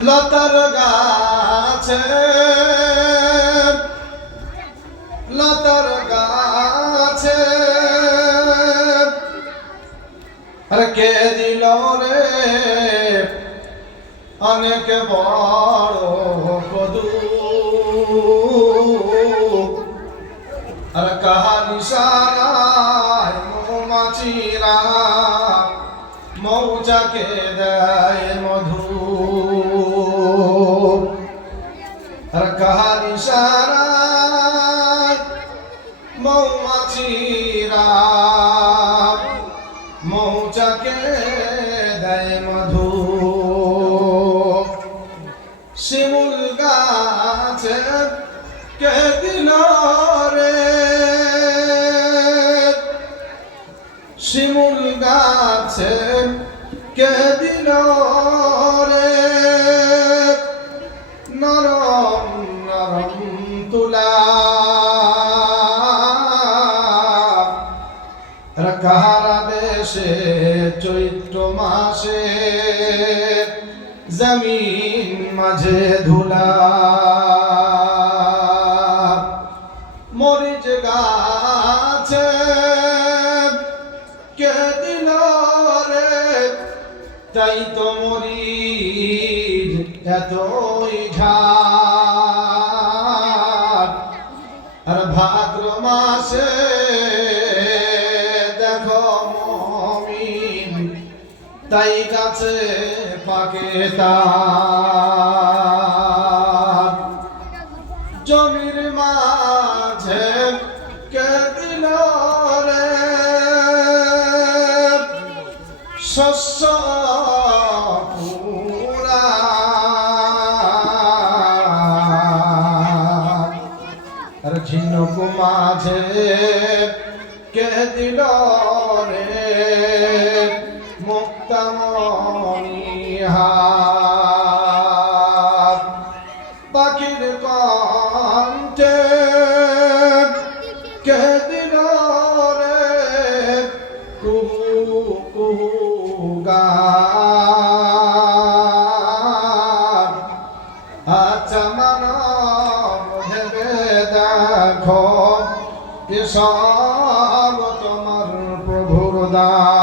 লতার গাছে লতার গাছে আর কে দিল রে অনেক বড় কদু আর কাহার ইশারায় মৌমাছিরা মৌচাকে দেয় মধু আর কাহার ইশারায় মৌমাছিরা মৌচাকে দেয় মধু শিমুল গাছে কে দিল রে শিমুল গাছে কে দিল রে নরম নরম তুলা কাহারা দেশে চৈত্র মাসে জমিন মাঝে ধুলা মরিচ গাছে কে দিল রে তাই তো মরিচ এতই ঝাল আর ভাদ্র মাসে দেখো মমিন তাই গাছে পাকে তার জমির মাঝে কে দিল রে শস্য পুরা আর ঝিনুক মাঝে কে দিল রে মুক্তামণিহার পাখির কণ্ঠে কে দিল রে কুহু কুহু গান আচ্ছা মানব ভেবে দেখো এসব তোমার প্রভুর দান।